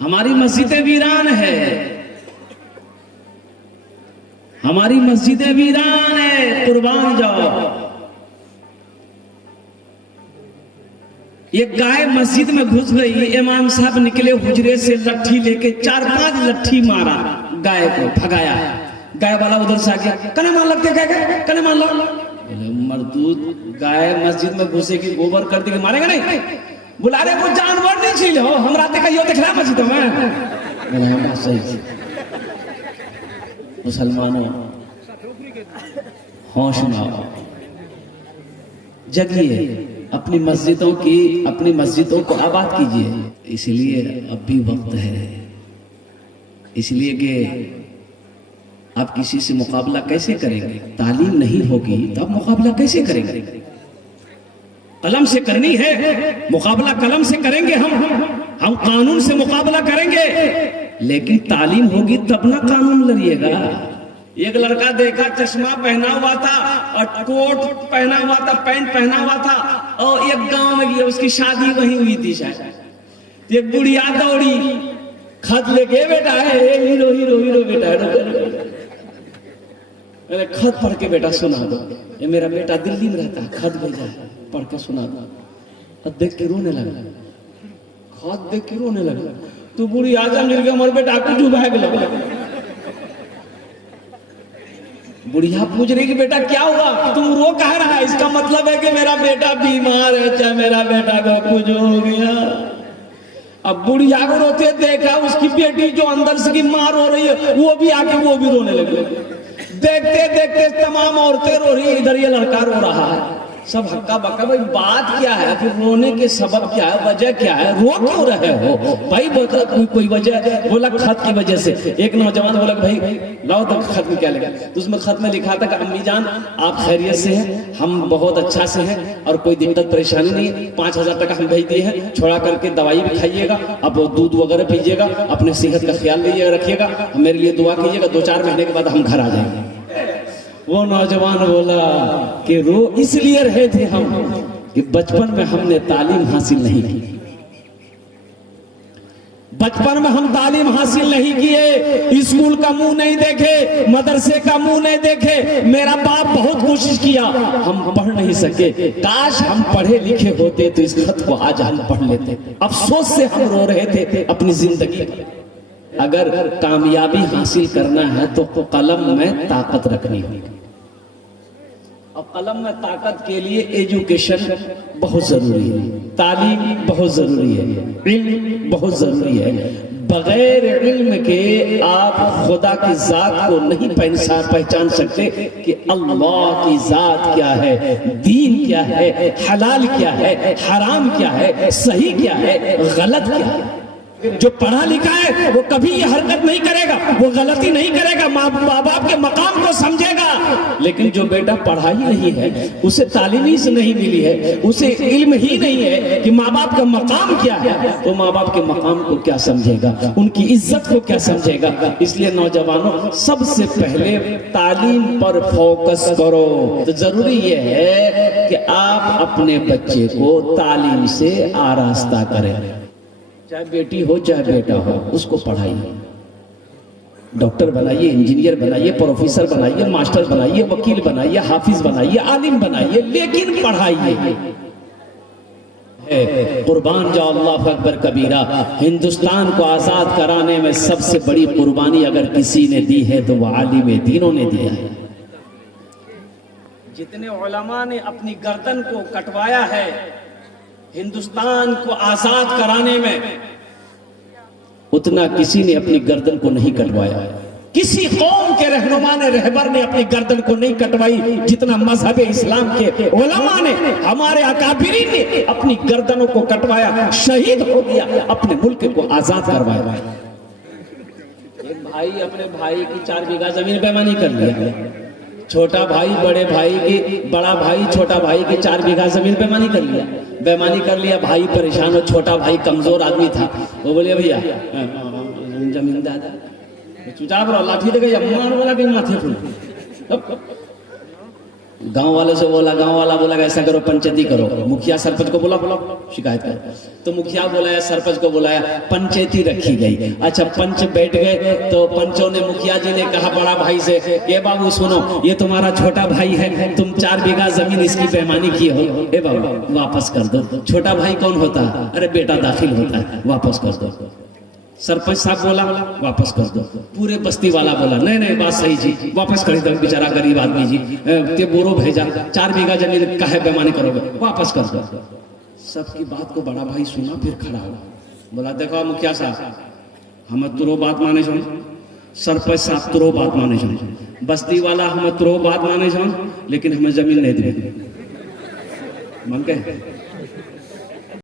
हमारी मस्जिदें वीरान है, हमारी मस्जिदें वीरान है, कुर्बान जाओ। ये गाय मस्जिद में घुस गई, इमाम साहब निकले हुजरे से लट्ठी लेके 4-5 लट्ठी मारा, गाय को भगाया। गाय वाला उधर से आ गया, कने मान लगते गाय, कने मान लो। मरदूद, गाय मस्जिद में घुसेगी, गोबर कर देगी, मारेगा नहीं? बुला रहे वो जानवर नहीं छीलो, हम राते कहियो देख रहा मस्जिद में। सही मुसलमानों होश में आओ, जगिए, अपनी मस्जिदों को आबाद कीजिए। इसलिए अब भी वक्त है, इसलिए कि आप किसी से मुकाबला कैसे करेंगे? तालीम नहीं होगी तो आप मुकाबला कैसे करेंगे? कलम से करनी है मुकाबला, कलम से करेंगे हम कानून से मुकाबला करेंगे, लेकिन तालीम होगी तब ना कानून लड़िएगा। एक लड़का देखा, चश्मा पहना हुआ था और कोट पहना हुआ था, पैंट पहना हुआ था, और एक गांव में गया, उसकी शादी वहीं हुई थी शायद। एक बुढ़िया दौड़ी, खत लेके, बेटा है हीरो हीरो हीरो बेटा है, खत पढ़ के बेटा सुना दो, ये मेरा बेटा दिल्ली में रहता है, खत भेजा है, पढ़ के सुना दो। अब देख के रोने लगा, खत देख के रोने लगा। तू बुढ़ी आजा मिल गया, हमारे बेटा को डूबा गया। बुढ़िया पूछ रही कि बेटा क्या हुआ, तुम रो कह रहा है? इसका मतलब है कि मेरा बेटा बीमार है, चाहे मेरा बेटा को कुछ हो गया। अब बुढ़िया को रोते देखा, उसकी बेटी जो अंदर से की मार हो रही है, वो भी आके वो भी रोने लगे। देखते देखते तमाम औरतें रो रही, इधर ये लड़का रो रहा है, सब हक्का बक्का। भाई बात क्या है, फिर रोने के सबब क्या है, वजह क्या है, रो क्यों रहे हो भाई? बोला कोई वजह, बोला खत की वजह से। एक नौजवान बोला भाई लाओ तो खत में क्या लिखा, तो उसमें खत में लिखा था कि अम्मी जान आप खैरियत से हैं, हम बहुत अच्छा से हैं और कोई दिक्कत परेशानी नहीं है, 5000 टका हम भेज दिए हैं, छोड़ा करके दवाई भी खाइएगा, अब दूध वगैरह पीजिएगा, अपने सेहत का ख्याल रखिएगा, मेरे लिए दुआ कीजिएगा, 2-4 महीने के बाद हम घर आ जाएंगे। वो नौजवान बोला कि रो इसलिए रहे थे हम कि बचपन में हमने तालीम हासिल नहीं की, बचपन में हम तालीम हासिल नहीं किए, स्कूल का मुंह नहीं देखे, मदरसे का मुंह नहीं देखे। मेरा बाप बहुत कोशिश किया, हम पढ़ नहीं सके। काश हम पढ़े लिखे होते तो इस खत को आज हम पढ़ लेते। अफसोस से हम रो रहे थे अपनी जिंदगी। अगर कामयाबी हासिल करना है तो कलम में ताकत रखनी होगी। अब कलम में ताकत के लिए एजुकेशन बहुत जरूरी है, तालीम बहुत जरूरी है, इल्म बहुत जरूरी है। बगैर इल्म के आप खुदा की जात को नहीं पहचान सकते कि अल्लाह की जात क्या है, दीन क्या है, हलाल क्या है, हराम क्या है, सही क्या है, गलत क्या है। जो पढ़ा लिखा है वो कभी ये हरकत नहीं करेगा, वो गलती नहीं करेगा, माँ बाप के मकाम को समझेगा। लेकिन जो बेटा पढ़ा ही नहीं है, उसे तालीम ही से नहीं मिली है, उसे इल्म ही नहीं है कि माँ बाप का मकाम क्या है, तो माँ बाप के मकाम को क्या समझेगा, उनकी इज्जत को क्या समझेगा। इसलिए नौजवानों सबसे पहले तालीम पर फोकस करो। तो जरूरी ये है कि आप अपने बच्चे को तालीम से आरास्ता करें, चाहे बेटी हो चाहे बेटा हो, उसको पढ़ाइए, डॉक्टर बनाइए, इंजीनियर बनाइए, प्रोफेसर बनाइए, मास्टर बनाइए, वकील बनाइए, हाफिज बनाइए, आलिम बनाइए, लेकिन पढ़ाइए। कुर्बान जाओ अल्लाह अकबर कबीरा। हिंदुस्तान को आजाद कराने में सबसे बड़ी कुर्बानी अगर किसी ने दी है तो वह आलिम दीनों ने दिया है। जितने उलमा ने अपनी गर्दन को कटवाया है हिंदुस्तान को आजाद कराने में, उतना किसी ने अपनी गर्दन को नहीं कटवाया। किसी कौम के रहनुमा ने, रहबर ने अपनी गर्दन को नहीं कटवाई जितना मजहब इस्लाम के उलमा ने, हमारे अकाबिरीन ने अपनी गर्दनों को कटवाया, शहीद हो गया, अपने मुल्क को आजाद करवाया। एक भाई अपने भाई की 4 बीघा जमीन बेईमानी कर लिया, छोटा भाई बड़े भाई की, बड़ा भाई छोटा भाई की 4 बीघा जमीन बेईमानी कर लिया, बेईमानी कर लिया। भाई परेशान हो, छोटा भाई कमजोर आदमी था, वो बोले भैया जमीन दादा चुपचाप रहो, लाठी देगा मार वाला भी माथे फूल। गांव वालों से बोला, गांव वाला बोला ऐसा करो, पंचायती करो। मुखिया सरपंच को बोला शिकायत कर, तो मुखिया बुलाया, सरपंच को बुलाया, पंचायती रखी गई। अच्छा, पंच बैठ गए तो पंचों ने, मुखिया जी ने कहा बड़ा भाई से, ये बाबू सुनो, ये तुम्हारा छोटा भाई है, तुम 4 बीघा जमीन इसकी बेईमानी की हो, ए बाबू वापस कर दो। छोटा भाई कौन होता है? अरे बेटा दाखिल होता है, वापस कर दो। सरपंच साहब बोला वापस कर दो। पूरे बस्ती वाला बोला नहीं नहीं बात सही जी, वापस कर दो, बेचारा गरीब आदमी जी, ते बोरो भेजा, 4 बीघा जमीन काहे बेईमानी करोगे, वापस कर दो। सबकी बात को बड़ा भाई सुना, फिर खड़ा हुआ, बोला देखो मुखिया साहब, हम तुरो बात माने जाओ, सरपंच साहब तुरो बात माने जाओ, बस्ती वाला हम तुरो बात माने जाओ, लेकिन हमें जमीन नहीं दे मन के